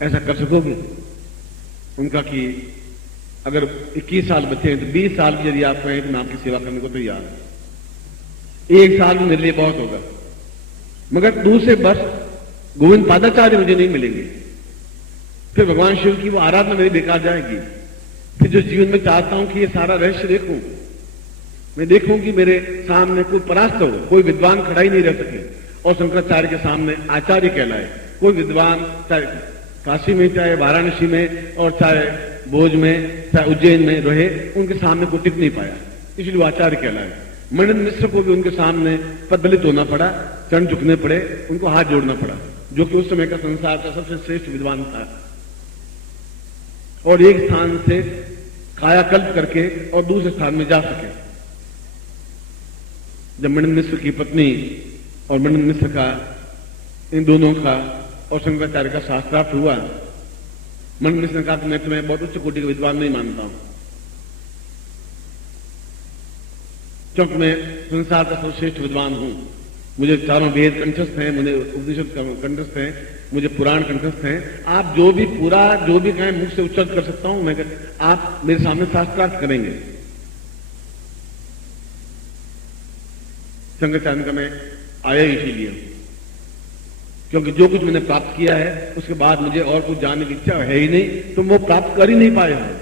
ऐसा कर सकोगे? उनका कि अगर 21 साल बचे हैं तो 20 साल भी यदि आप कहें तो मैं आपकी सेवा करने को तैयार हूं। 1 साल भी मेरे लिए बहुत होगा, मगर दूसरे वर्ष गोविंद पादाचार्य मुझे नहीं मिलेंगे। फिर भगवान शिव की वो आराधना मेरी बेकार जाएगी। फिर जो जीवन में चाहता हूं कि ये सारा रहस्य देखूं, मैं देखूं कि मेरे सामने कोई परास्त हो, कोई विद्वान खड़ा ही नहीं रह सके और शंकराचार्य के सामने आचार्य कहलाए। कोई विद्वान चाहे काशी में, चाहे वाराणसी में, और चाहे भोज में, चाहे उज्जैन में रहे, उनके सामने कोई टिक नहीं पाया, इसलिए वो आचार्य कहलाए। मणिन्द्र मिश्र को भी उनके सामने पददलित होना पड़ा, चरण झुकने पड़े, उनको हाथ जोड़ना पड़ा, जो कि उस समय का संसार का सबसे श्रेष्ठ विद्वान था। और एक स्थान से कायाकल्प करके और दूसरे स्थान में जा सके। जब मणिन्द्र मिश्र की पत्नी और मणिन्द्र मिश्र का, इन दोनों का और शंकराचार्य का शास्त्रार्थ हुआ, मणिन्द्र मिश्र ने कहा कि मैं तुम्हें बहुत उच्च कोटि का विद्वान नहीं मानता हूं, क्योंकि मैं संसार का सर्वश्रेष्ठ विद्वान हूं। मुझे चारों वेद कंठस्थ हैं, मुझे उपनिषद कंठस्थ हैं, मुझे पुराण कंठस्थ हैं। आप जो भी कहें मुख से उच्चारित कर सकता हूं, मैं आप मेरे सामने शास्त्रार्थ करेंगे। शंकराचार्य का मैं आया इसीलिए, क्योंकि जो कुछ मैंने प्राप्त किया है उसके बाद मुझे और कुछ जानने की इच्छा है ही नहीं, तो वो प्राप्त कर ही नहीं पाए हैं,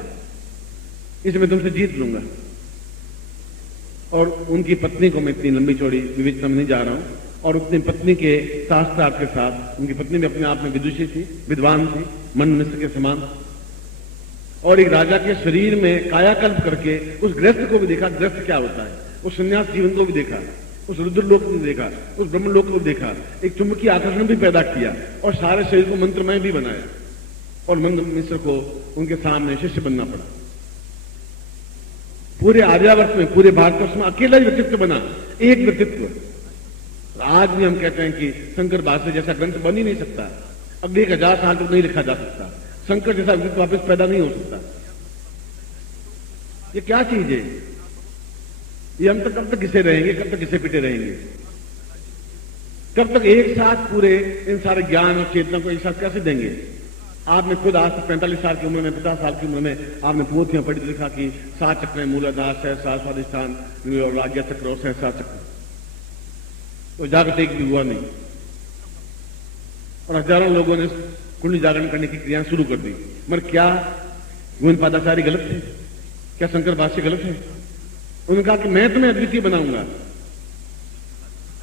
इसमें तुमसे जीत लूंगा। और उनकी पत्नी को मैं इतनी लंबी चौड़ी विवेचना में नहीं जा रहा हूं, और अपनी पत्नी के शास्त्रार्थ के साथ, उनकी पत्नी भी अपने आप में विदुषी थी, विद्वान थी, मणिन्द्र मिश्र के समान, और एक राजा के शरीर में कायाकल्प करके उस गृहस्थ को भी देखा, गृहस्थ क्या होता है, उस संन्यास जीवन को भी देखा, उस रुद्रलोक को भी देखा, उस ब्रह्मलोक को भी देखा, एक चुंबकीय आकर्षण भी पैदा किया और सारे शरीर को मंत्रमय भी बनाया। और मणिन्द्र मिश्र को उनके सामने शिष्य बनना पड़ा। पूरे आर्यावर्त में, पूरे भारतवर्ष में अकेला ही व्यक्तित्व बना, एक व्यक्तित्व। आज भी हम कहते हैं कि शंकर भाष्य जैसा ग्रंथ बन ही नहीं सकता, अगले 1000 साल तक नहीं लिखा जा सकता, शंकर जैसा व्यक्तित्व वापस पैदा नहीं हो सकता। ये क्या चीज है? ये हम तक कब तक घिसे रहेंगे, कब तक घिसे पिटे रहेंगे? कब तक एक साथ पूरे इन सारे ज्ञान और चेतना को एक साथ कैसे देंगे? आपने खुद आज से 45 साल की उम्र में, 50 साल की उम्र में आपने पोथियां पढ़ी, लिखा कि 7 चक्र मूलाधार, सहस्रार, स्वादिष्ठान और राज्य चक्र और सहस्रार चक्र, तो जागृत एक भी हुआ नहीं। और हजारों लोगों ने कुंडली जागरण करने की क्रिया शुरू कर दी। मगर क्या गोविंद पादाचार्य गलत थे? क्या शंकर भाष्य गलत है? उन्होंने कहा कि मैं तुम्हें अद्वितीय बनाऊंगा,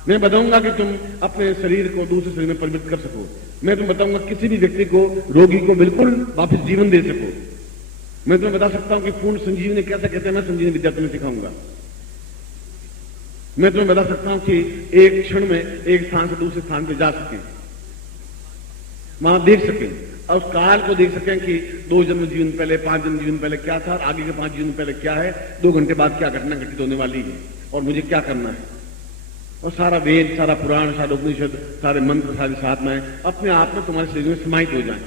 मैं बताऊंगा कि तुम अपने शरीर को दूसरे शरीर में परिवर्तित कर सको, मैं तुम्हें बताऊंगा किसी भी व्यक्ति को, रोगी को बिल्कुल वापस जीवन दे सको, मैं तुम्हें बता सकता हूं कि पूर्ण संजीवनी कैसे कहते हैं, मैं संजीवनी विद्या तुम्हें सिखाऊंगा। मैं तुम्हें बता सकता हूं कि एक क्षण में एक स्थान से दूसरे स्थान पर जा सके, वहां देख सकें और उस काल को देख सकें कि 2 जन्म जीवन पहले, 5 जन्म जीवन पहले क्या था, आगे के 5 जीवन पहले क्या है, 2 घंटे बाद क्या घटना घटित होने वाली है और मुझे क्या करना है। और सारा वेद, सारा पुराण, सारा उपनिषद, सारे मंत्र, सारी साधनाएं अपने आप में तुम्हारे शरीर में समाहित हो जाए।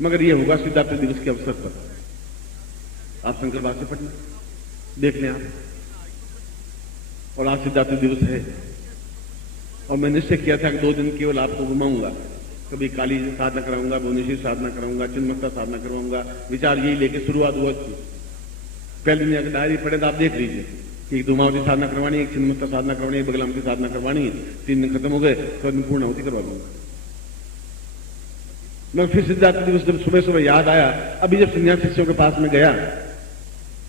मगर यह होगा सिद्धार्थ दिवस के अवसर पर। आप शंकर भाष्य पढ़ना देख लें आप, और आज सिद्धार्थ दिवस है और मैं निश्चय किया था कि 2 दिन केवल आपको घुमाऊंगा, कभी काली साधना कराऊंगा, भुवनेश्वरी साधना कराऊंगा, चिन्मकता साधना करवाऊंगा। विचार यही लेके शुरुआत हुआ थी। पहले दिन अगर डायरी पढ़े तो आप देख लीजिए कि एक धूमावती साधना करवानी है, एक चिन्मकता साधना करवानी है, बगलाम की साधना करवानी है। 3 दिन खत्म हो गए तो दिन पूर्ण होती करवा दूंगा। मैं फिर सिद्धार्थ दिवस जब सुबह सुबह याद आया, अभी जब सन्यासी शिष्यों के पास में गया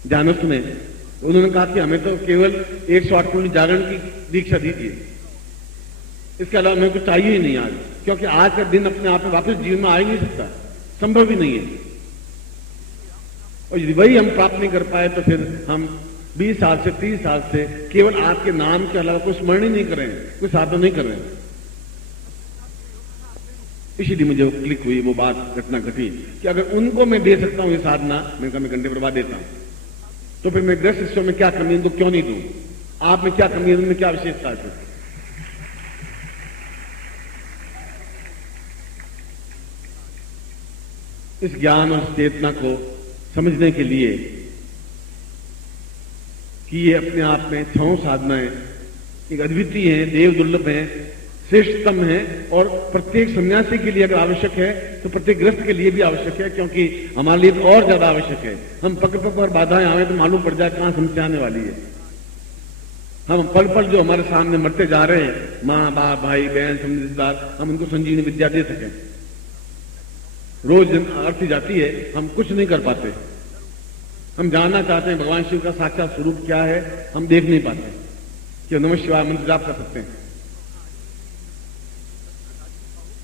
जानस्थ में, उन्होंने कहा कि हमें तो केवल 108 कुंडली जागरण की दीक्षा दीजिए, इसके अलावा हमें कुछ चाहिए ही नहीं आज, क्योंकि आज का दिन अपने आप में वापस जीवन में आ ही नहीं सकता, संभव ही नहीं है। और यदि वही हम प्राप्त नहीं कर पाए तो फिर हम 20 साल से 30 साल से केवल आपके नाम के अलावा कोई स्मरण ही नहीं कर रहे हैं, कोई साधना नहीं कर रहे हैं। इसीलिए मुझे क्लिक हुई वो बात, घटना घटी कि अगर उनको मैं दे सकता हूं ये साधना, मैं घंटे बर्बाद देता हूं, तो फिर मैं गृह शिष्यों में क्या कमी इनको क्यों नहीं दूं? आप में क्या कमी है, उनमें क्या विशेषता है? इस ज्ञान और चेतना को समझने के लिए कि ये अपने आप में 6 साधनाएं एक अद्वितीय हैं, देव दुर्लभ हैं, श्रेष्ठतम है और प्रत्येक सन्यासी के लिए अगर आवश्यक है तो प्रत्येक गृहस्थ के लिए भी आवश्यक है, क्योंकि हमारे लिए तो और ज्यादा आवश्यक है। हम पग पग पर बाधाएं आवे तो मालूम पड़ जाए कहां समस्या आने वाली है। हम पल पल जो हमारे सामने मरते जा रहे हैं, माँ बाप भाई बहन समझदार, हम उनको संजीवनी विद्या दे सकें। रोज आरती जाती है, हम कुछ नहीं कर पाते। हम जानना चाहते हैं भगवान शिव का साक्षात स्वरूप क्या है, हम देख नहीं पाते कि नमः शिवाय मंत्र जाप कर सकते हैं।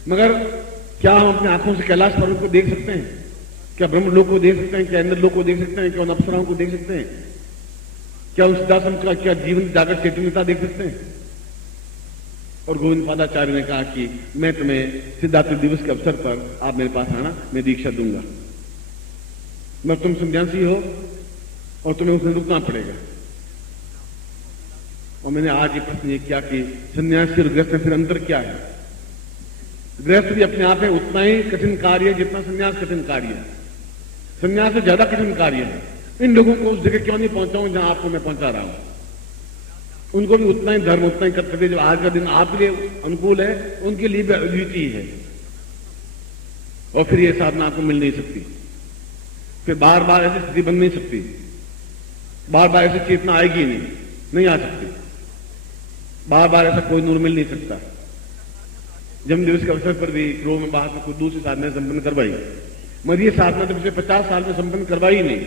मगर क्या हम अपनी आंखों से कैलाश पर्वत को देख सकते हैं? क्या ब्रह्म लोक को देख सकते हैं? क्या इंद्र लोक को देख सकते हैं? क्या उन अप्सराओं को देख सकते हैं? क्या उन सिद्धाश्रम का क्या जीवन जागृत चैतन्यता देख सकते हैं? और गोविंद पादाचार्य ने कहा कि मैं तुम्हें सिद्धार्थ दिवस के अवसर पर आप मेरे पास आना, मैं दीक्षा दूंगा। मगर तुम सन्यासी हो और तुम्हें उसमें रुकना पड़ेगा। और मैंने आज ये प्रश्न ये किया कि सन्यासी और गृहस्थ में फिर अंतर क्या है? गृहस्थ भी अपने आप में उतना ही कठिन कार्य है जितना सन्यास कठिन कार्य है। सन्यास से ज्यादा कठिन कार्य है। इन लोगों को उस जगह क्यों नहीं पहुंचाऊं जहां आपको मैं पहुंचा रहा हूं। उनको भी उतना ही धर्म, उतना ही कर्तव्य जो आज का दिन आपके लिए अनुकूल है, उनके लिए भी अद्वितीय है। और फिर ये साधना आपको मिल नहीं सकती, फिर बार बार ऐसी स्थिति बन नहीं सकती, बार बार ऐसी चेतना आएगी नहीं आ सकती, बार बार ऐसा कोई नूर मिल नहीं सकता। जन्म दिवस के अवसर पर भी क्रोह में बाहर से कोई दूसरी साधना संपन्न करवाई, मगर ये साधना तो पिछले 50 साल में संपन्न करवाई ही नहीं।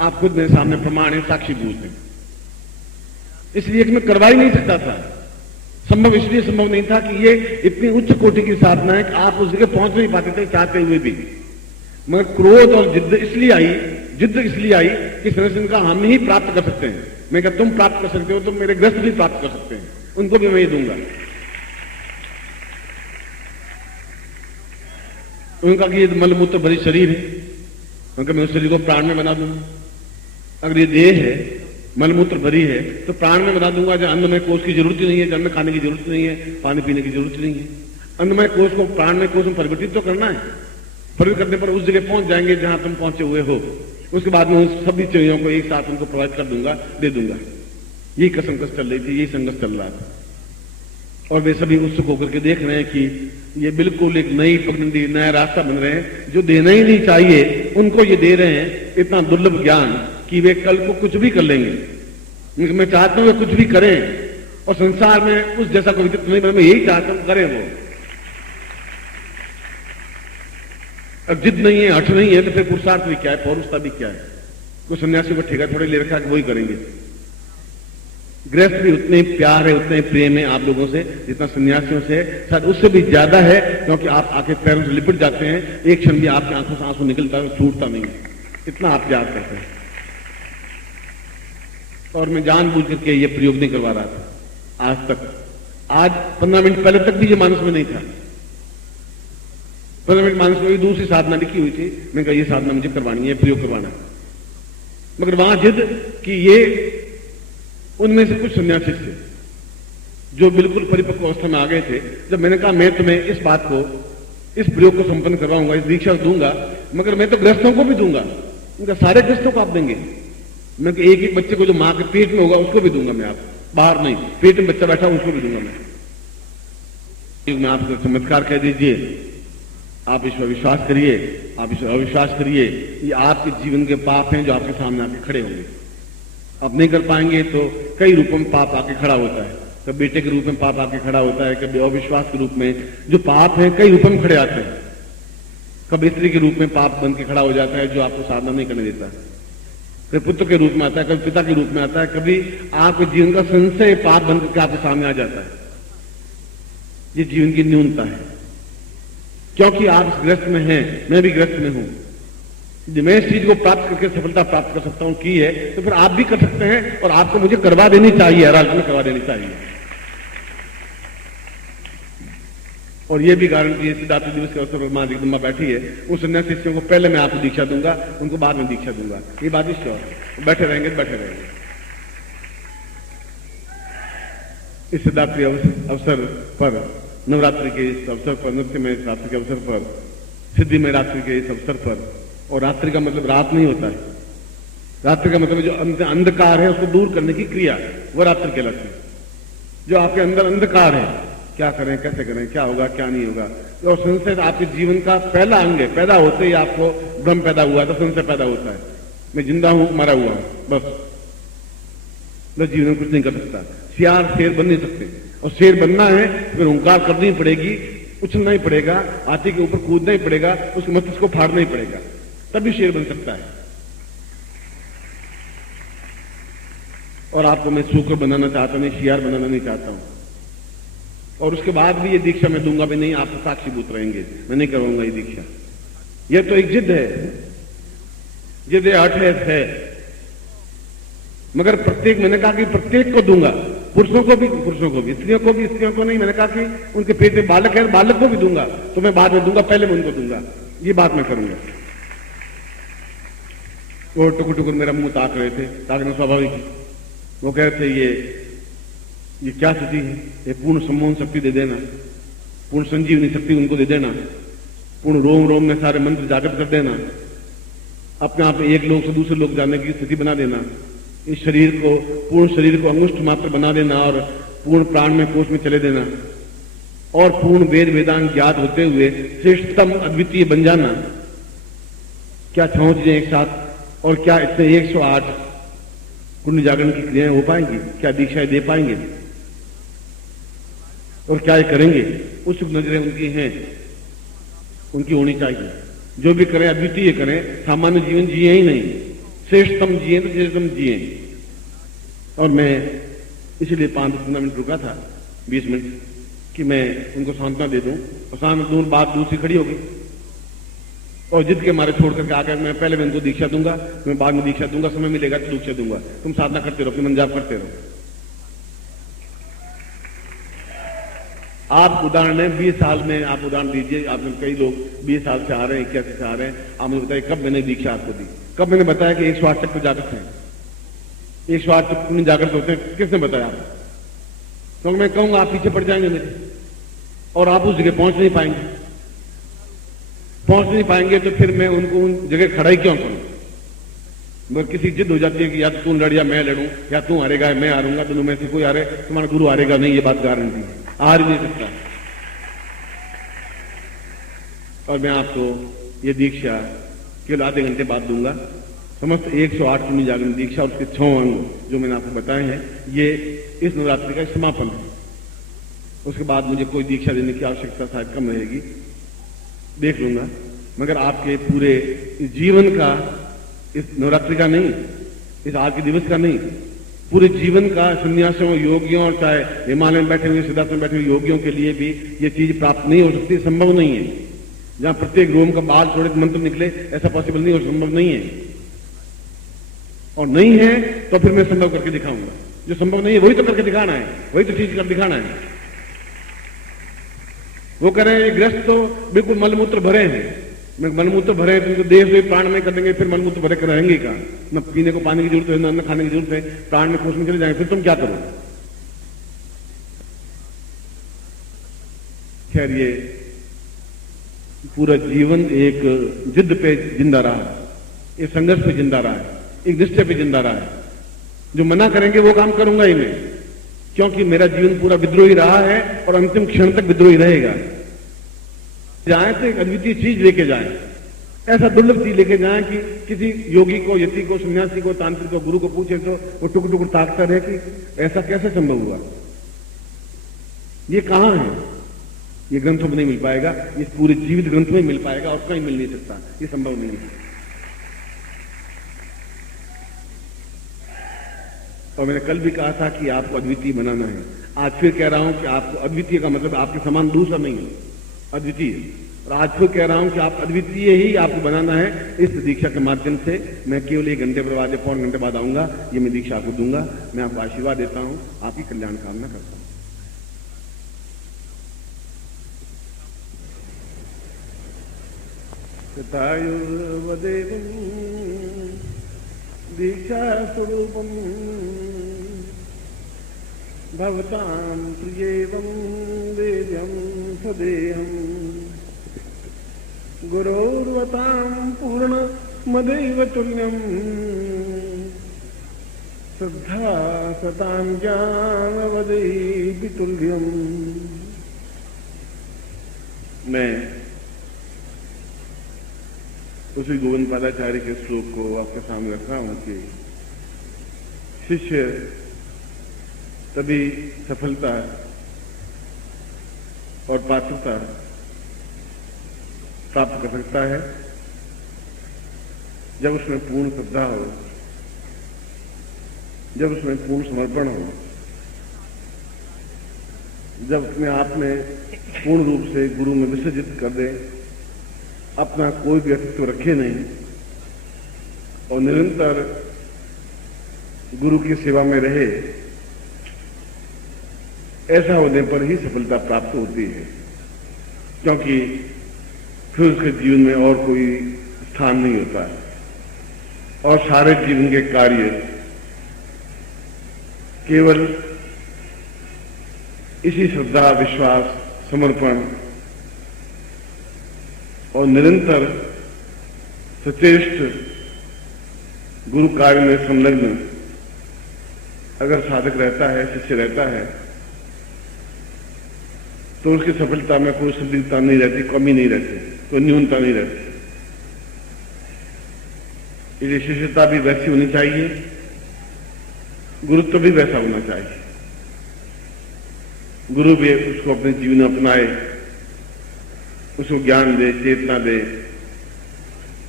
आप खुद मेरे सामने प्रमाण है, साक्षीभूत है। इसलिए कि मैं करवा ही नहीं सकता था। संभव इसलिए संभव नहीं था कि ये इतनी उच्च कोटि की साधना है कि आप उस जगह पहुंच नहीं पाते थे चाहते हुए भी। मगर क्रोध और जिद्द इसलिए आई कि संरक्षण का हम ही प्राप्त कर सकते हैं। मैं कहता तुम प्राप्त कर सकते हो तो मेरे ग्रस्त भी प्राप्त कर सकते हैं, उनको भी मैं ही दूंगा। उनका कि ये मलमूत्र भरी शरीर है, उनका मैं उस शरीर को प्राण में बना दूंगा। अगर ये देह है, मलमूत्र भरी है, तो प्राण में बना दूंगा। जब अन्नमय कोष की जरूरत ही नहीं है, जन्म खाने की जरूरत नहीं है, पानी पीने की जरूरत नहीं है। अन्नमय कोष को प्राणमय कोष में परिवर्तित तो करना है। परिवर्तित करने पर उस जगह पहुंच जाएंगे जहां तुम पहुंचे हुए हो। उसके बाद में उन सभी चीजों को एक साथ उनको प्रोवाइड कर दूंगा, दे दूंगा। यही कसमकस चल रही थी, यही संघर्ष चल रहा था। और वे सभी उत्सुक होकर के देख रहे हैं कि ये बिल्कुल एक नई पगडंडी, नया रास्ता बन रहे हैं। जो देना ही नहीं चाहिए उनको ये दे रहे हैं, इतना दुर्लभ ज्ञान कि वे कल को कुछ भी कर लेंगे। मैं चाहता हूं वे कुछ भी करें और संसार में उस जैसा कोई विचित्र नहीं बने। मैं यही चाहता हूं करें वो। अब जिद नहीं है, हठ नहीं है, तो फिर पुरुषार्थ भी क्या है, पौरुषता भी क्या है? कुछ सन्यासी को ठेका थोड़े ले रखा है कि वही करेंगे। गृहस्थ भी उतने प्यार है, उतने प्रेम है आप लोगों से जितना सन्यासियों से है, शायद उससे भी ज्यादा है, क्योंकि आप आके पैरों से लिपट जाते हैं। एक क्षण भी आपकी आंखों से आंसू निकलता है, छूटता नहीं है, इतना आप प्यार करते हैं। और मैं जानबूझ करके ये प्रयोग नहीं करवा रहा था आज तक। आज 15 मिनट पहले तक भी ये मानस में नहीं था। 15 मिनट मानस में भी दूसरी साधना लिखी हुई थी। मैंने कहा ये साधना मुझे करवानी है, प्रयोग करवाना है। मगर वहां जिद कि ये उनमें से कुछ सन्यासी थे जो बिल्कुल परिपक्व अवस्था में आ गए थे। जब मैंने कहा मैं तुम्हें इस बात को, इस प्रयोग को संपन्न करवाऊंगा, इस दीक्षा दूंगा, मगर मैं तो गृहस्थों को भी दूंगा। उनका सारे गृहस्थों को आप देंगे? मैं एक एक बच्चे को जो मां के पेट में होगा उसको भी दूंगा मैं। आप बाहर नहीं, पेट में बच्चा बैठा उसको भी दूंगा मैं आपको चमत्कार कह दीजिए, आप इस पर विश्वास करिए, आप इस पर अविश्वास करिए। ये आपके जीवन के पाप हैं जो आपके सामने आके खड़े होंगे। आप नहीं कर पाएंगे तो कई रूपों में पाप आके खड़ा होता है। कभी बेटे के रूप में पाप आके खड़ा होता है, कभी अविश्वास के रूप में जो पाप है कई रूपों में खड़े आते हैं। कभी स्त्री के रूप में पाप बन के खड़ा हो जाता है जो आपको साधना नहीं करने देता है। कभी पुत्र के रूप में आता है, कभी पिता के रूप में आता है, कभी आपके जीवन का संशय पाप बन करके आपके सामने आ जाता है। ये जीवन की न्यूनता है, क्योंकि आप गृहस्थ में हैं, मैं भी गृहस्थ में हूं। मैं इस चीज को प्राप्त करके सफलता प्राप्त कर सकता हूं की है, तो फिर आप भी कर सकते हैं और आपको मुझे करवा देनी चाहिए, हर हाल में करवा देनी चाहिए। और ये भी गारंटी है, सिद्धार्थ दिवस के अवसर पर मां जगदम्बा बैठी है, उन सन्यासी शिष्यों को पहले मैं आपको दीक्षा दूंगा, उनको बाद में दीक्षा दूंगा। ये बात ही श्योर। बैठे रहेंगे, बैठे रहेंगे। इस सिद्धार्थ अवसर पर, नवरात्रि के इस अवसर पर, नृत्य में रात्रि के अवसर पर, सिद्धि में रात्रि के इस अवसर पर, और रात्रि का मतलब रात नहीं होता है। रात्रि का मतलब जो अंधकार है उसको दूर करने की क्रिया, वो रात्रि कहलाती है। जो आपके अंदर अंधकार है क्या करें, कैसे करें, क्या होगा, क्या नहीं होगा। और संशय आपके जीवन का पहला अंग है। पैदा होते ही आपको भ्रम पैदा हुआ तो संशय पैदा होता है, मैं जिंदा हूं, मरा हुआ हूं, बस जीवन में कुछ नहीं कर सकता। सियार शेर बन नहीं सकते, और शेर बनना है फिर हुंकार करनी पड़ेगी, उछलना ही पड़ेगा, हाथी के ऊपर कूदना ही पड़ेगा, उसके मस्तिष्क को फाड़ना ही पड़ेगा, तभी शेर बन सकता है। और आपको मैं सूकर बनाना चाहता नहीं, शियार बनाना नहीं चाहता हूं। और उसके बाद भी ये दीक्षा मैं दूंगा भी नहीं, आप साक्षीभूत रहेंगे, मैं नहीं करूंगा ये दीक्षा। ये तो एक जिद है, जिद हठ है, मगर प्रत्येक, मैंने कहा कि प्रत्येक को दूंगा, पुरुषों को भी, स्त्रियों को भी, स्त्रियों को नहीं। मैंने कहा कि उनके पेट में बालक है, बालक को भी दूंगा, तो मैं बाद में दूंगा, पहले मैं उनको दूंगा, ये बात मैं करूंगा। वो टुकुर टुकुर मेरा मुंह ताक रहे थे, ताकना स्वाभाविक। वो कह रहे थे ये क्या स्थिति है, ये पूर्ण सम्मोहन शक्ति दे देना, पूर्ण संजीवनी शक्ति उनको दे देना, पूर्ण रोम रोम में सारे मंत्र जागृत कर देना, अपने आप एक लोग से दूसरे लोग जाने की स्थिति बना देना, इस शरीर को, पूर्ण शरीर को अंगुष्ठ मात्र बना देना और पूर्ण प्राण में कोष में चले देना, और पूर्ण वेद वेदांत ज्ञात होते हुए श्रेष्ठतम अद्वितीय बन जाना। क्या छह चीजें एक साथ, और क्या इतने 108 कुंड जागरण की क्रियाएं हो पाएंगी? क्या दीक्षाएं दे पाएंगे? और क्या ये करेंगे? उत्सुक नजरें उनकी हैं, उनकी होनी चाहिए। जो भी करें अद्वितीय करें, सामान्य जीवन जिए ही नहीं, श्रेष्ठतम जिए तो श्रेष्ठतम जिए। और मैं इसलिए 5-15 मिनट रुका था, 20 मिनट, कि मैं उनको सांत्वना दे दूं, और सांत्वना दूर बात दूसरी खड़ी होगी, और जिद के मारे छोड़ करके आकर मैं पहले मैं उनको दीक्षा दूंगा, मैं बाद में दीक्षा दूंगा, समय मिलेगा तो दीक्षा दूंगा, तुम साधना करते रहो, मन जाप करते रहो। आप उदाहरण है, 20 साल में आप उदाहरण दीजिए, आपने कई लोग 20 साल से आ रहे हैं, 81 से आ रहे हैं, आपने बताया कब मैंने दीक्षा आपको दी, कब मैंने बताया कि 108 चक्र जागृत है, 108 चक्र जागृत होते हैं, किसने बताया आपको? तो मैं कहूंगा आप पीछे पड़ जाएंगे मेरे, और आप उस जगह पहुंच नहीं पाएंगे, तो फिर मैं उनको उन जगह खड़ा ही क्यों करूं? मगर किसी जिद हो जाती है कि या तो तू लड़ या मैं लड़ूं, या तू हारेगा मैं हारूंगा, दोनों में से कोई हारे, तुम्हारा गुरु हारेगा नहीं, ये बात गारंटी है, हार ही नहीं सकता। और मैं आपको ये दीक्षा केवल आधे घंटे बाद दूंगा, समस्त 108 कुंड जागरण दीक्षा, उसके 6 अंग जो मैंने आपको बताए हैं, ये इस नवरात्रि का समापन है। उसके बाद मुझे कोई दीक्षा देने की आवश्यकता शायद कम रहेगी, देख लूंगा। मगर आपके पूरे जीवन का, इस नवरात्रि का नहीं, इस आज के दिवस का नहीं, पूरे जीवन का सन्यासियों, योगियों, और चाहे हिमालय में बैठे हुए, सिद्धार्थ में बैठे हुए योगियों के लिए भी ये चीज प्राप्त नहीं हो सकती, संभव नहीं है। जहां प्रत्येक रोम का बाल थोड़े मंत्र निकले, ऐसा पॉसिबल नहीं हो, संभव नहीं है। और नहीं है तो फिर मैं संभव करके दिखाऊंगा। जो संभव नहीं है वही तो करके दिखाना है, वही तो चीज कर दिखाना है। वो कह रहे हैं ग्रस्त तो बिल्कुल मलमूत्र भरे हैं, मलमूत्र भरे तो देह से प्राण में कर देंगे, फिर मलमूत्र भरे कर रहेंगे कहां? न पीने को पानी की जरूरत है, न अन्न खाने की जरूरत है, प्राण में कोष में चले जाएंगे, फिर तुम क्या करो? खैर, ये पूरा जीवन एक जिद पे जिंदा रहा है, एक संघर्ष पे जिंदा रहा है, एक निश्चय पे जिंदा रहा है। जो मना करेंगे वो काम करूंगा ही मैं, क्योंकि मेरा जीवन पूरा विद्रोही रहा है और अंतिम क्षण तक विद्रोही रहेगा। जाए तो एक अद्वितीय चीज लेके जाए, ऐसा दुर्लभ चीज लेके जाए कि किसी योगी को, यति को, सन्यासी को, तांत्रिक को, गुरु को पूछे तो वो टुक टुक ताकता रहे कि ऐसा कैसे संभव हुआ, ये कहां है? ये ग्रंथों में नहीं मिल पाएगा, ये पूरे जीवित ग्रंथ में मिल पाएगा और कहीं मिल नहीं सकता, ये संभव नहीं है। और मैंने कल भी कहा था कि आपको अद्वितीय बनाना है, आज फिर कह रहा हूं कि आपको अद्वितीय का मतलब आपके समान दूसरा नहीं है, अद्वितीय। और आज फिर कह रहा हूं कि आप अद्वितीय ही आपको बनाना है इस दीक्षा के माध्यम से। मैं केवल 1 घंटे पर बाद, 4 घंटे बाद आऊंगा, ये मैं दीक्षा आपको दूंगा। मैं आपको आशीर्वाद देता हूं, आपकी कल्याण कामना करता हूं। तथायुर्वदेवं दीक्षा स्वरूपं भवतां प्रियेवं वेद्यं सदेहं गुरोर्वतां पूर्णमदैव तुल्यं श्रद्धा सतां ज्ञानवदैः तुल्यम्। मैं उसी गोविंद पादाचार्य के श्लोक को आपके सामने रख रहा हूं कि शिष्य तभी सफलता और पात्रता प्राप्त कर सकता है जब उसमें पूर्ण श्रद्धा हो, जब उसमें पूर्ण समर्पण हो, जब अपने आप में पूर्ण रूप से गुरु में विसर्जित कर दे, अपना कोई व्यक्तित्व रखे नहीं और निरंतर गुरु की सेवा में रहे। ऐसा होने पर ही सफलता प्राप्त होती है, क्योंकि फिर उसके जीवन में और कोई स्थान नहीं होता है और सारे जीवन के कार्य केवल इसी श्रद्धा, विश्वास, समर्पण और निरंतर सचेष्ट गुरु कार्य में संलग्न अगर साधक रहता है, शिष्य रहता है, तो उसकी सफलता में कोई संदिग्धता नहीं रहती, कमी नहीं रहती, कोई न्यूनता नहीं रहती। इसलिए शिष्यता भी वैसी होनी चाहिए, गुरुत्व भी वैसा होना चाहिए। गुरु भी उसको अपने जीवन में अपनाए, उसको ज्ञान दे, चेतना दे,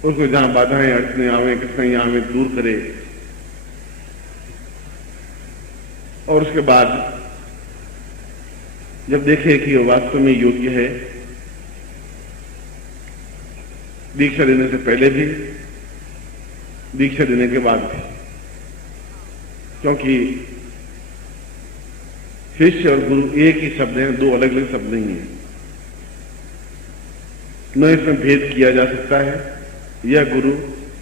उसको जहां बाधाएं, अड़चने आवे, कठिनाइयां आवे, दूर करे और उसके बाद जब देखे कि वो वास्तव में योग्य है, दीक्षा देने से पहले भी, दीक्षा देने के बाद भी, क्योंकि शिष्य और गुरु एक ही शब्द हैं, दो अलग अलग शब्द नहीं हैं। न इसमें भेद किया जा सकता है। यह गुरु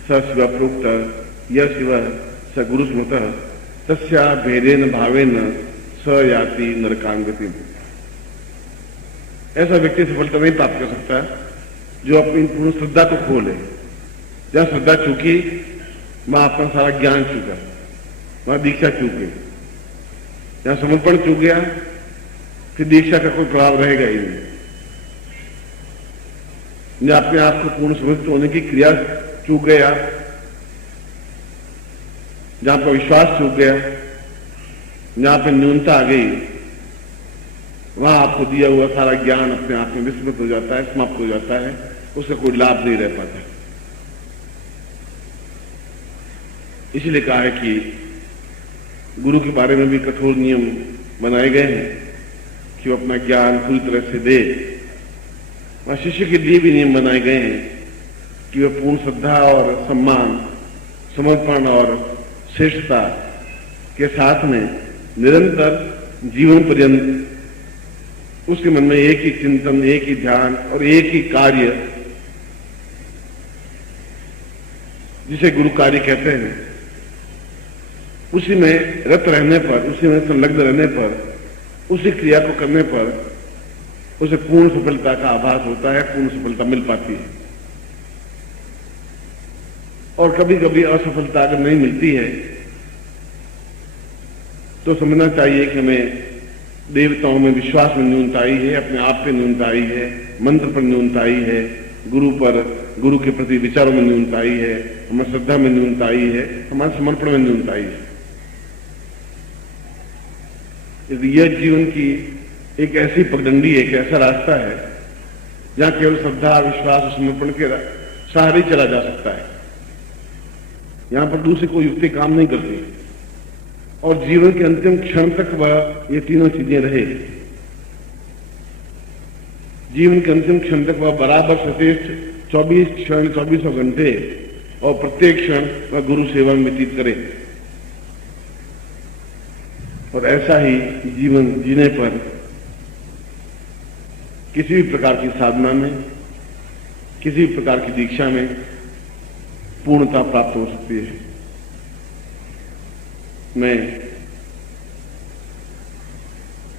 स शिव प्रोक्त, यह शिव स गुरु स्मृत, तस्या भेदेन भावेन स याति नरकांगति। ऐसा व्यक्ति सफलता नहीं प्राप्त कर सकता जो अपनी पूर्ण श्रद्धा को खो ले। जहां श्रद्धा चूकी, वहां अपना सारा ज्ञान चूका, वहां दीक्षा चूक गई। जहां समर्पण चूक गया, फिर दीक्षा का कोई प्रभाव रहेगा ही नहीं। जहां अपने आप को पूर्ण समर्पित होने की क्रिया चूक गया, जहां पर विश्वास चूक गया, जहां पर न्यूनता आ गई, वहां आपको दिया हुआ सारा ज्ञान अपने आप में विस्मृत हो जाता है, समाप्त हो जाता है, उससे कोई लाभ नहीं रह पाता। इसलिए कहा है कि गुरु के बारे में भी कठोर नियम बनाए गए हैं कि वो अपना ज्ञान पूरी तरह से दे। और शिष्य के लिए भी नियम बनाए गए हैं कि वह पूर्ण श्रद्धा और सम्मान, समर्पण और श्रेष्ठता के साथ में निरंतर जीवन पर्यंत उसके मन में एक ही चिंतन, एक ही ध्यान और एक ही कार्य, जिसे गुरु कार्य कहते हैं, उसी में रत रहने पर, उसी में संलग्न रहने पर, उसी क्रिया को करने पर उसे पूर्ण सफलता का आभास होता है, पूर्ण सफलता मिल पाती है। और कभी कभी असफलता अगर नहीं मिलती है तो समझना चाहिए कि हमें देवताओं में विश्वास में न्यूनता आई है, अपने आप पे न्यूनता आई है, मंत्र पर न्यूनता आई है, गुरु के प्रति विचारों में न्यूनता आई है, हमारी श्रद्धा में न्यूनता आई है, हमारे समर्पण में न्यूनता आई है। यह जीवन की एक ऐसी पगडंडी, एक ऐसा रास्ता है जहां केवल श्रद्धा, विश्वास और समर्पण के सहारे चला जा सकता है। यहां पर दूसरी कोई युक्ति काम नहीं करती और जीवन के अंतिम क्षण तक वह ये तीनों चीजें रहे। जीवन के अंतिम क्षण तक वह बराबर सचेष्ट 24 क्षण, 24 घंटे और प्रत्येक क्षण वह गुरु सेवा में व्यतीत करे। और ऐसा ही जीवन जीने पर किसी भी प्रकार की साधना में, किसी भी प्रकार की दीक्षा में पूर्णता प्राप्त हो सकती है। मैं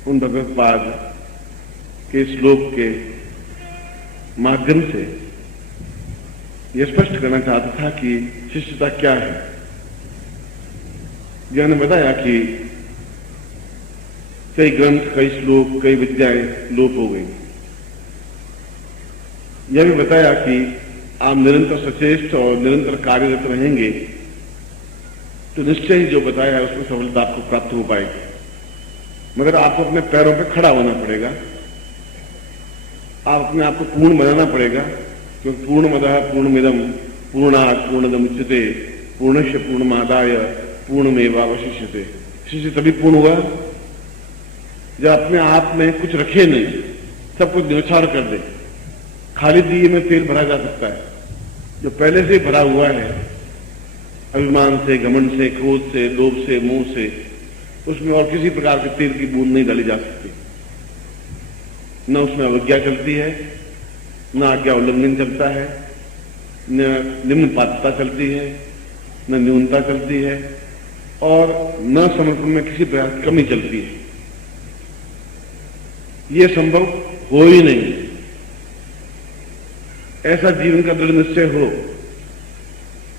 उन भगवत्पाद के श्लोक के माध्यम से यह स्पष्ट करना चाहता था कि शिष्यता क्या है। मैंने बताया कि कई ग्रंथ, कई श्लोक, कई विद्याएं लोप हो गई, यह भी बताया कि आप निरंतर सचेष्ट और निरंतर कार्यरत रहेंगे तो निश्चय ही जो बताया है उसमें सफलता आपको प्राप्त हो पाएगी। मगर आपको अपने पैरों पर खड़ा होना पड़ेगा, आप अपने आप को पूर्ण बनाना पड़ेगा, क्योंकि पूर्णमदः पूर्णमिदं पूर्णात् पूर्णमुदच्यते पूर्णस्य पूर्णमादाय पूर्णमेवावशिष्यते। शिष्य तभी पूर्ण हुआ जब अपने आप में कुछ रखे नहीं, सब कुछ न्यौछावर कर दे। खाली दिए में तेल भरा जा सकता है, जो पहले से भरा हुआ है अभिमान से, घमंड से, क्रोध से, लोभ से, मोह से, उसमें और किसी प्रकार के तेल की बूंद नहीं डाली जा सकती। न उसमें अवज्ञा चलती है, न आज्ञा उल्लंघन चलता है, न निम्न पात्रता चलती है, न न्यूनता चलती है, और न समर्पण में किसी प्रकार की कमी चलती है। यह संभव हो ही नहीं। ऐसा जीवन का दृढ़ निश्चय हो,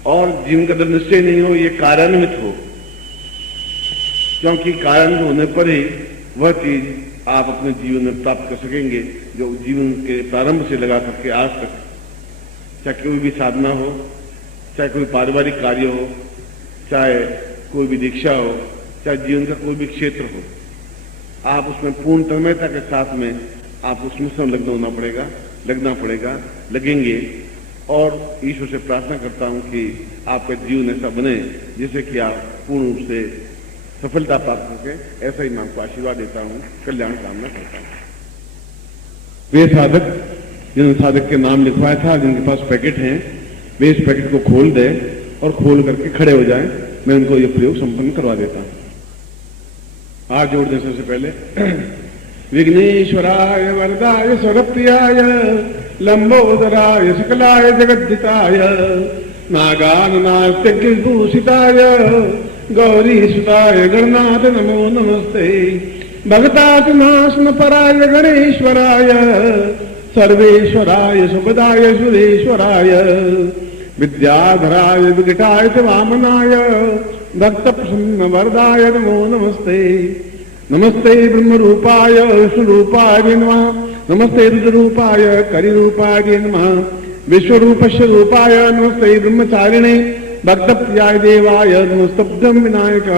और जीवन का दृढ़ निश्चय नहीं हो, यह कार्यान्वित हो, क्योंकि कार्यान्वित होने पर ही वह चीज आप अपने जीवन में प्राप्त कर सकेंगे जो जीवन के प्रारंभ से लगा करके आज तक, चाहे कोई भी साधना हो, चाहे कोई पारिवारिक कार्य हो, चाहे कोई भी दीक्षा हो, चाहे जीवन का कोई भी क्षेत्र हो, आप उसमें पूर्ण तन्मयता के साथ में आप उसमें संलग्न लगना पड़ेगा, लगेंगे। और ईश्वर से प्रार्थना करता हूं कि आपका जीवन ऐसा बने जिससे कि आप पूर्ण रूप से सफलता प्राप्त करके, ऐसा ही मैं आपको आशीर्वाद देता हूं, कल्याण कामना करता हूं। वे साधक जिन साधक के नाम लिखवाया था, जिनके पास पैकेट हैं, वे इस पैकेट को खोल दे और खोल करके खड़े हो जाएं। मैं उनको ये प्रयोग संपन्न करवा देता हूं। आज जोड़ दें सबसे पहले विघ्नेश्वराय वरदाय स्वरप्रियाय लंबोदराय सकलाय जगद्धिताय नागाननास्त्यज्ञ विभूषिताय गौरीसुताय गणनाथ नमो नमस्ते। भगतात्मासन पराय गणेश्वराय सर्वेश्वराय सुपदाय सुरेश्वराय विद्याधराय विकटाय च वामनाय भक्त प्रसन्न वरदाय नमो नमस्ते। नमस्ते ब्रह्म रूपाय विष्णु रूपाय नमः। नमस्ते रुद्ररूपाय करिरूपाय नमः। विश्वरूपस्य रूपाय नमस्ते ब्रह्मचारिणे भक्त प्रियाय देवाय नमस्तभ्यं विनायक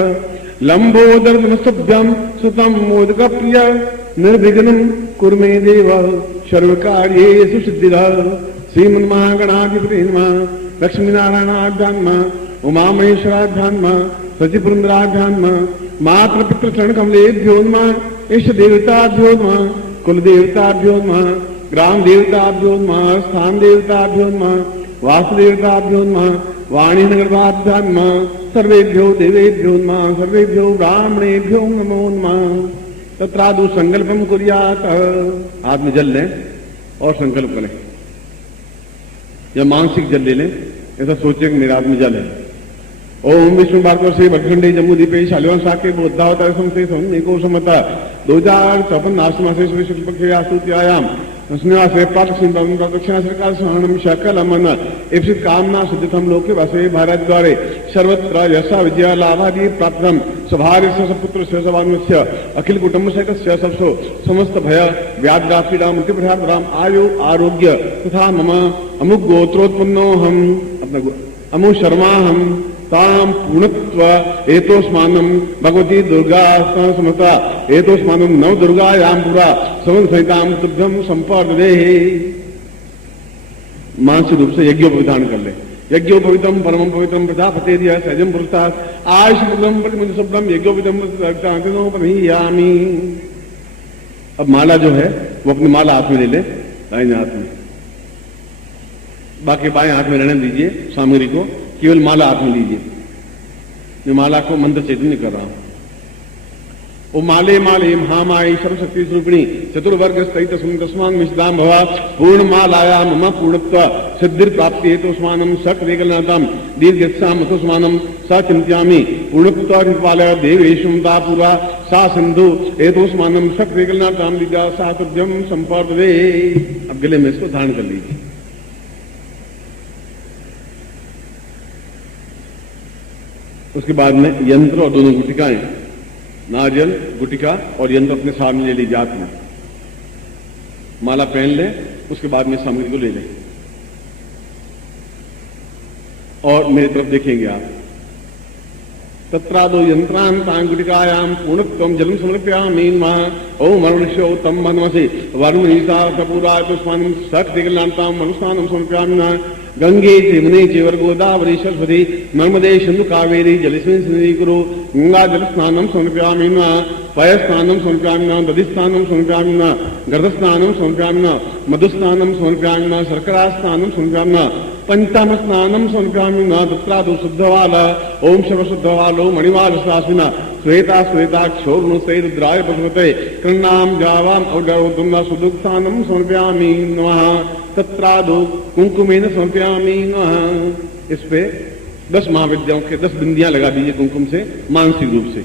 लंबोदर नमस्तभ्यं सुतम मोदक प्रिय निर्विघ्नं कुरु मे देव सर्वकार्येषु सिद्धिदा। श्रीमन्महागणाधिपते नमः। लक्ष्मीनारायणाभ्यां नमः। उमामहेश्वराभ्यां नमः। सचिपुरंदराभ्यां नमः। मातृपितृचरणकमलेभ्यो नमः। इष्ट देवताभ्यो नमः। कुल देवताभ्यो नमः। ग्राम देवताभ्यो नमः। स्थान देवताभ्यो नमः। वासुदेवताभ्यो नमः। वाणीनगरभाभ्यां नमः। सर्वेभ्यो देवेभ्यो नमः। सर्वेभ्यो ब्राह्मणेभ्यो नमो नमः। तत्रादु संकल्पम कुर्यात्। हाथ में जल लें और संकल्प करें, या मानसिक जल ले लें, ऐसा सोचें कि मेरे हाथ में जल है। ओम विष्णु भार्गव से भटखंडे जम्मू दीपे शालिवान साके बोधावतार समते समको समता 2054 नाशमासे शुक्ल पक्षे आस्तुत्यायाम स्नेहासे पाठ सिंधम दक्षिणा सरकार सहनम शकल अमन इप्सित कामना सिद्धतम लोके वसे भारत द्वारे सर्वत्र यशा विजय लाभादि प्राप्तम सभार्य सपुत्र सवान्वस्य अखिल कुटुंब सहित सबसो समस्त भय व्याधा पीड़ा मृत्यु राम आयु आरोग्य तथा मम अमुक गोत्रोत्पन्नो हम अपना अमु शर्मा हम ताम पूर्णत्व एतोस्मानम भगवती दुर्गा समता एतोस्मानम नव दुर्गायाम पुरा समन सहिताम तुभ्यम संपर्दे। मानसिक रूप से यज्ञोपविधान कर ले। यज्ञोपवितम परमं पवित्रम प्रजापते दिया सहजम पुरुषात् आयुष्यम प्रतिमुद शब्दम यज्ञोपवितम परमीयामी। अब माला जो है वो अपनी माला हाथ में ले ले, दाहिने हाथ में, बाकी बाएं हाथ में रहने दीजिए सामग्री को, केवल माला हाथ में लीजिए। मैं माला को मंत्र चैतन्य कर रहा हूं। ओ माले माले महामाई सर्वशक्ति स्वरूपिणी चतुर्वर्ग स्थित तस्मान मिश्दाम भवा पूर्ण मालाया मम पूर्णत्व सिद्धिर प्राप्ति हेतुस्मानम सक वेगलनाथम दीर्घसाम मतुस्मानम स चिंत्यामि पूर्णत्वादिपालय देवेशुमता पूर्वा सा सिंधु हेतुस्मानम सक वेगलनाथम विद्या सातुभ्यम संपर्दे। अब गले में इसको धारण कर लीजिए। उसके बाद में यंत्र और दोनों गुटिकाएं, नारियल गुटिका और यंत्र अपने सामने ले ली जात में। माला पहन ले उसके बाद में सामग्री को ले लें और मेरी तरफ देखेंगे आप। तत्रादो यंत्रांतां गुटिकायां पूर्णत्वं जलम समर्पयामि नमः। ओम वरुणेशो तम मनमसि वरुणीसा कपूराय पुष्पाणि सक्तिगलान्तां मनुस्नानं समर्पयामि नमः। गंगे जमुने चैव गोदावरी सरस्वती नर्मदे सिंधु कावेरी जलेस्मिन् सन्निधिं कुरु। गंगा जल स्नानं समर्पयामि नमः। पय स्नानं समर्पयामि नमः। दधि स्नानं समर्पयामि नमः। गर्भ स्नानं समर्पयामि नमः। मधु स्नानं समर्पयामि नमः। शर्करा स्नानं समर्पयामि नमः। पंचाम स्नानं समर्पयामि नमः। तत्रादो शुद्धवाल ओम सर्वशुद्धवालो मणिवाल शासिना श्वेता श्वेताक्षोर्णुते रुद्राय भगवते कृण्णाम जावाम अवडरोदुम्ना सुदुक्तानं समर्पयामि नमः। तत्रादो कुंकुमेन समर्पयामि नमः। इस पे 10 महाविद्याओं के 10 बिंदियां लगा दीजिए कुंकुम से मानसिक रूप से।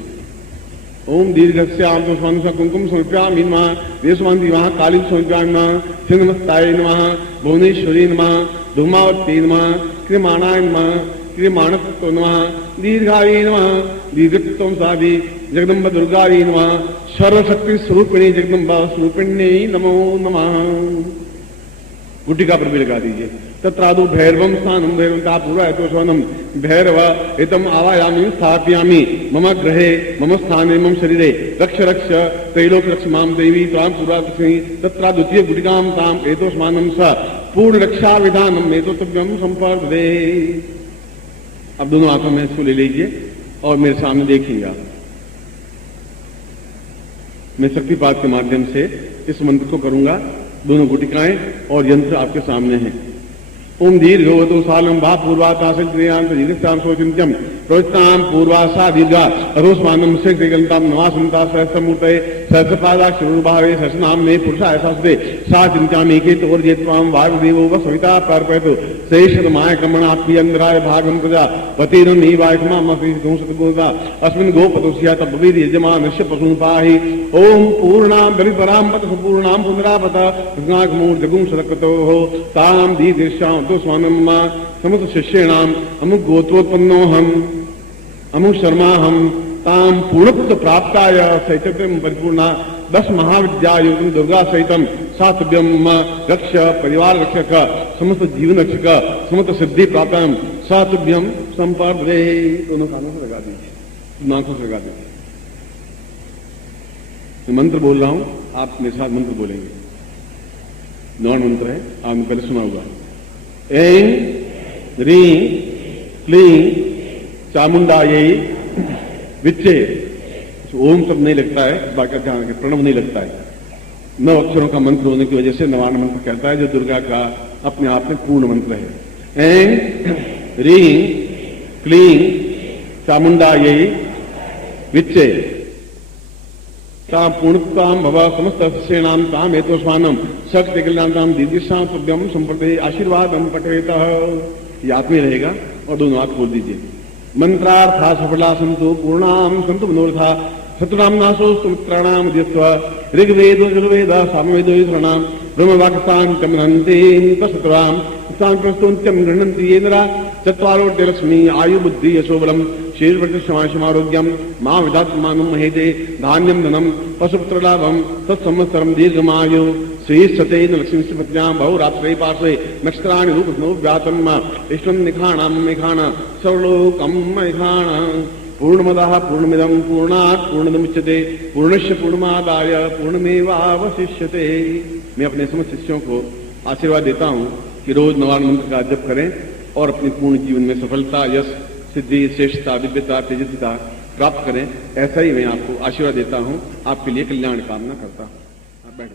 ओम दीर्घस्याम तो स्वामी कुंकुम समर्पयामि नमः। देशवान्ति वहां काली समर्पयामि नमः। सिंहमस्ताय नमः। भुवनेश्वरी नमः। धूमावती नमः। क्रियमाणाय नमः। क्रियमाणत्व नमः। दीर्घायै नमः। दीर्घत्वं साधि जगदम्ब दुर्गायै नमः। सर्वशक्ति स्वरूपिणी जगदम्बा स्वरूपिण्यै नमो नमः। गुटिका पर भी लगा दीजिए। तत्रादु भैरवं स्थानं भैरवंता पूर्वायतोस्वनं भैरव एतम आवायामि स्थापयामि मम गृहे मम स्थाने मम शरीरे रक्ष रक्ष त्रैलोक रक्ष माम देवी त्वां पूर्वादक्षिणी। तत्रा द्वितीय गुटिकां ताम एतोस्मानं स पूर्ण रक्षा विधानम एतोतव्यम संपर्दे। अब दोनों आंखों में इसको ले लीजिए और मेरे सामने देखिएगा। मैं शक्तिपात के माध्यम से इस मंत्र को करूंगा। दोनों गुटिकाएं और यंत्र आपके सामने हैं। ओम दीर्घवतो सालम भा पूर्वाताशक्रियांत सोचिंत्यम प्रोचिताम पूर्वासा दीर्घा अरोस्मानम शक्तिगंताम नवासंता सहस्रमूर्तये सहस्रपादाक्षरुभावे सहस्रनाम्ने पुरुषाय शास्त्रे सा चिंत्यामि केतोर्जेत्वाम वाग्देवो व सविता पार्पयतु शेषदमाय कमणाप्यंद्राय भागम प्रजा पतिरनीवायकमामपि सतगोदा अस्मिन् गोपतोस्या तब्बीर यजमानस्य पशुं पाहि। ओम पूर्णां दरिद्रां पत सुपूर्णां पुनरापत गंगागमूर्जगुं सदकृतोः तां दीर्घेशां तो स्वानम समस्त शिष्येणाम अमुक गोत्रोत्पन्नोहम अमुक शर्माहम ताम पूर्णत्व प्राप्ताय सैतत्यम परिपूर्णा 10 महाविद्या योगम दुर्गा सहितम सातव्यम रक्ष परिवार रक्षक समस्त जीवन रक्षक समस्त सिद्धि प्राप्तम सातव्यम संपर्दे। दोनों कानों से लगा दीजिए, दोनों आंखों से लगा दीजिए। मंत्र बोल रहा हूं, आप मेरे साथ मंत्र बोलेंगे। 9 मंत्र है, आपने पहले सुना होगा। ऐं ह्रीं क्लीं चामुंडायै विच्चे। ओम सब नहीं लगता है, बाकी ध्यान रखें, प्रणव नहीं लगता है। 9 अक्षरों का मंत्र होने की वजह से 9वां मंत्र कहता है, जो दुर्गा का अपने आप में पूर्ण मंत्र है। ऐं ह्रीं क्लीं चामुंडायै विच्चे ताम पूर्णताम भव समस्त शिष्येणाम ताम एतोस्मानम शक्ति कल्याणताम दीर्घिशां तुभ्यम संप्रदे आशीर्वादम पठेतः। याद में रहेगा और दोनों हाथ खोल दीजिए। मंत्रार्था सफला संतु पूर्णाम संतु मनोरथा शत्रुनाम नाशोस्तु मित्राणाम उद्यस्व ऋग्वेदो यजुर्वेद सामवेदो शरणाम ब्रह्मवाक्यं मनन्ति तशतराम प्रस्तुन्त्यं गृह्णन्ति ये नरा चत्वारोऽद्य लक्ष्मी आयु बुद्धि यशोबलम शीर्षमारोग्यम मां विधात्मानं महेते धान्यम धनम पशुपुत्र लाभम तत्संवत्सरम दीर्घमायु श्रीशतेन लक्ष्मीपत्यां बहुरात्रे पार्श्वे नक्षत्राणि रूपस्नो व्यातम इष्टं निखाणां मेघाण सर्वलोकं मेघाण। पूर्णमदः पूर्णमिदं पूर्णात् पूर्णमुदच्यते पूर्णस्य पूर्णमादाय पूर्णमेवावशिष्यते। मैं अपने समस्त शिष्यों को आशीर्वाद देता हूं कि रोज 9वां मंत्र का जप करें और अपने पूर्ण जीवन में सफलता, यश, सिद्धि, श्रेष्ठता, दिव्यता, तेजस्विता प्राप्त करें। ऐसा ही मैं आपको आशीर्वाद देता हूं, आपके लिए कल्याण कामना करता हूं। आप बैठ